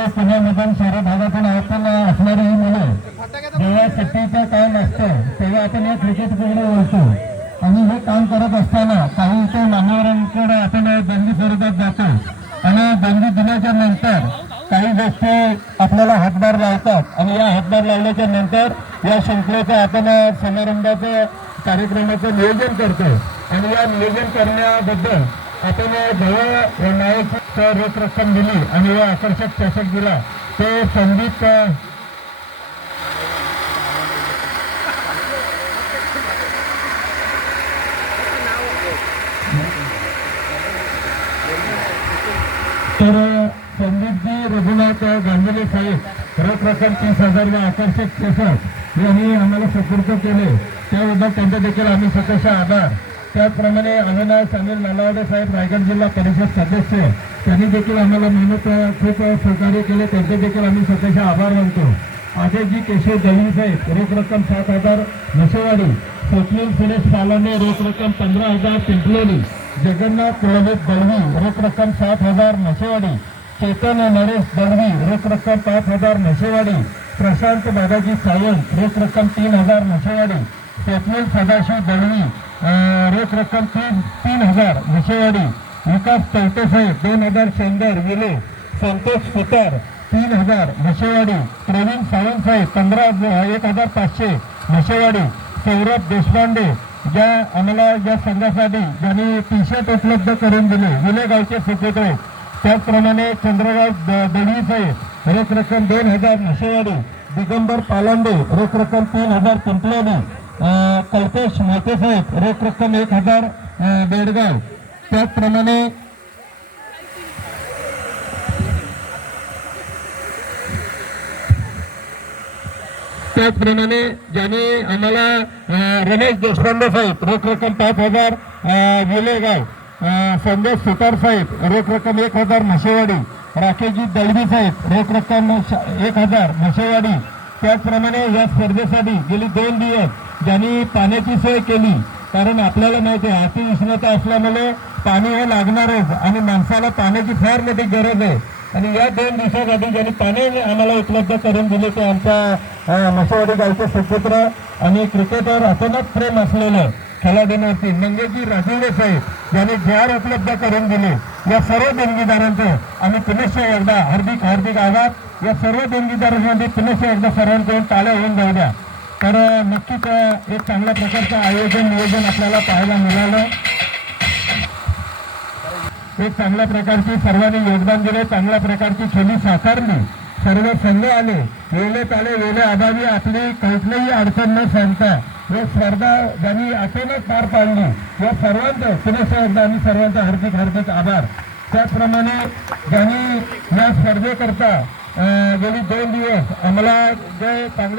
मुले पुण्यामधून शहरी भागातून आपण असणारी ही मुलं जेव्हा सुट्टीचं काम असतं तेव्हा आपण या क्रिकेटकडे वळतो आणि हे काम करत असताना काही इथे मान्यवरांकडे आपण बंदी स्वरूपात जातो आणि बंदी दिल्याच्या नंतर काही गोष्टी आपल्याला हातभार लावतात आणि या हातभार लावल्याच्या नंतर या शृंखलेचं आपण समारंभाचं कार्यक्रमाचं नियोजन करतो आणि या नियोजन करण्याबद्दल आपण जेव्हा नायक रोख रक्कम दिली आणि व आकर्षक चषक दिला ते संदीप तर संदीपजी रघुनाथ गांगुले साहेब रोख रक्कम 30,000 व आकर्षक चषक यांनी आम्हाला सुपूर्द केले त्याबद्दल त्यांचा देखील आम्ही स्वतःचे आभार। त्याचप्रमाणे अविनाश अनिल नलावडे साहेब रायगड जिल्हा परिषद सदस्य त्यांनी देखील आम्हाला मेहनत खूप सहकार्य केले त्यांचे देखील आम्ही स्वतःचे आभार मानतो। अजयजी केशव दळवी साहेब रोख रक्कम 7,000 नशेवाडी, स्वप्नील सुरेश पालाने रोख रक्कम 15,000 पिंपलोली, जगन्नाथ ललित दळवी रोख रक्कम 7,000 नशेवाडी, चेतन नरेश दळवी रोख रक्कम 5,000 नशेवाडी, प्रशांत दादाजी सावंत रोख रक्कम 3,000 नशेवाडी, स्वप्नील सदाशिव दळवी रोख रक्कम 3,000 नशेवाडी, विकास चौटे साहेब 2,000 शेंदर विले, संतोष सुतार 3,000 नशेवाडी, प्रवीण सावंत साहेब 1,500 नशेवाडी, सौरभ देशपांडे ज्या आम्हाला या संघासाठी ज्यांनी टी शर्ट उपलब्ध करून दिले विले गावचे सुपुत्र। त्याचप्रमाणे चंद्रराव दळवी साहेब रोख रक्कम 2,000 नशेवाडी, दिगंबर पालांडे रोख रक्कम 3,000 पिंपलोली, कल्पेश मोठे साहेब रोख रक्कम 1,000 बेडगाव। त्याचप्रमाणे ज्यांनी आम्हाला रमेश देशपांडे साहेब रोख रक्कम 5,000 विलेगाव, संदेश सुतार साहेब रोख रक्कम 1,000 नशेवाडी, राकेशजी दळवी साहेब रोख रक्कम 1,000 नशेवाडी। त्याचप्रमाणे या स्पर्धेसाठी गेली 2 दिवस ज्यांनी पाण्याची सोय केली कारण आपल्याला माहिती आहे अतिउष्णता असल्यामुळे पाणी हे लागणारच आणि माणसाला पाण्याची फार मोठी गरज आहे आणि या 2 दिवसासाठी ज्यांनी पाणी आम्हाला उपलब्ध करून दिले ते आमच्या मशेवाडी गावचे सुपुत्र आणि क्रिकेटर अतोनात प्रेम असलेलं खेळाडूंवरती मंगेशजी राजूळे साहेब यांनी जार उपलब्ध करून दिले। या सर्व देणगीदारांचं आम्ही पुनश्च एकदा हार्दिक हार्दिक आभार। या सर्व देणगीदारांमध्ये पुनश्च एकदा सर्वांकडून टाळ्या होऊन जाऊ द्या। तर नक्कीच एक चांगल्या प्रकारचं आयोजन नियोजन आपल्याला पाहायला मिळालं। एक चांगल्या प्रकारची सर्वांनी योगदान दिले, चांगल्या प्रकारची खेळी साकारली, सर्व संघ आले, वेळेत आले, वेळे अभावी आपली कुठलीही अडचण न सांगता या स्पर्धा ज्यांनी अचानक पार पाडली या सर्वांचं पुन्हा एकदा आम्ही सर्वांचा हार्दिक हार्दिक आभार। त्याचप्रमाणे ज्यांनी या स्पर्धेकरता गेली 2 दिवस आम्हाला जे चांगले